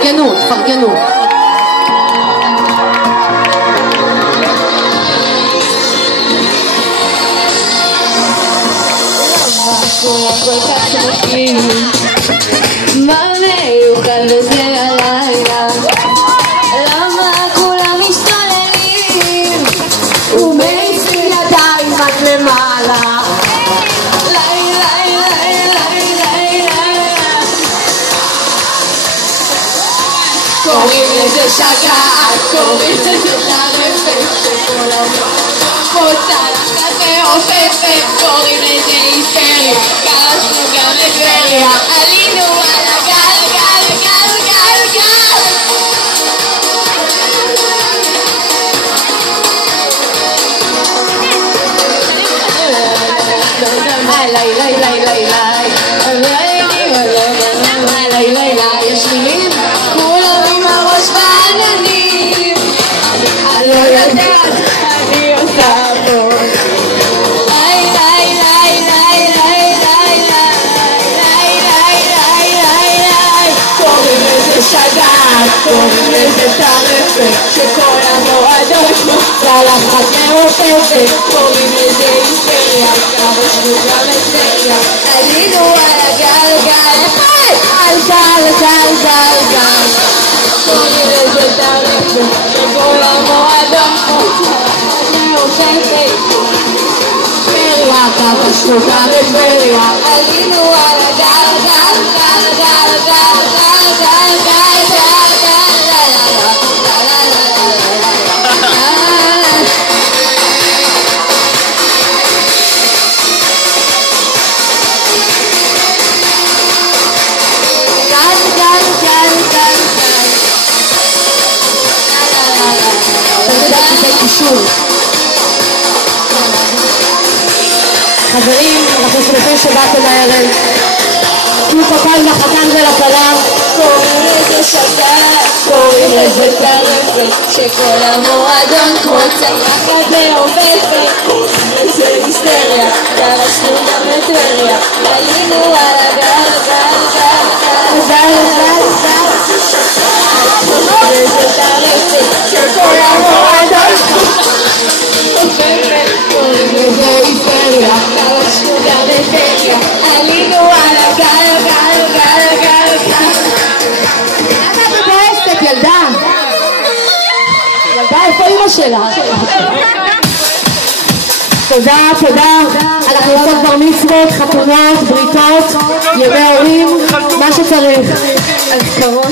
תפרגנו, תפרגנו. מה מיוחד בזה הלילה? למה כולם משתוללים ומעיפים ידיים עד למעלה? קוראים לזה שגעת, קוראים לזה טרפת, שכל העולם רוצה לך מעופפת, קוראים לזה היסטריה, גרשנו גם לטבריה, עלינו על הגל, גל, גל, גל, גל. יש מילים? כולם עם הראש בעננים, אני לא יודעת אני עושה פה. קוראים לזה שגעת, קוראים לזה טרפת, שכל המועדון רוצה לך מעופפת, קוראים לזה היסטריה, גרשנו גם לטבריה, עלינו על הגל, גל, על גל, גל, גל, גל. קוראים לזה טרפת, שכל המועדון רוצה לך מעופפת, טבריה, גרשנו גם לטבריה, עלינו על הגל, גל, גל, גל, גל, גל, גל, גל, גל, חברים, אנחנו שמחים שבאתם הערב. תהיו כפיים לחתן ולכלה. קוראים לזה שגעת, קוראים לזה טרפת, שכל המועדון כמו צלחת מעופפת, קוראים לזה היסטריה, גרשנו גם לטבריה, עלינו על הגל, גל, גל, גל, גל, גל, גל. קוראים לזה טרפת, שכל המועדון מעופפת, קוראים לזה היסטריה, גרשנו גם לטבריה, עלינו על הגל, גל, גל, גל, גל. למה את מבאסת, ילדה? ילדה, איפה אמא שלה? תודה, תודה. אנחנו עושות בר מצוות, חתונות, בריתות, ימי הורים, מה שצריך. אזכרות.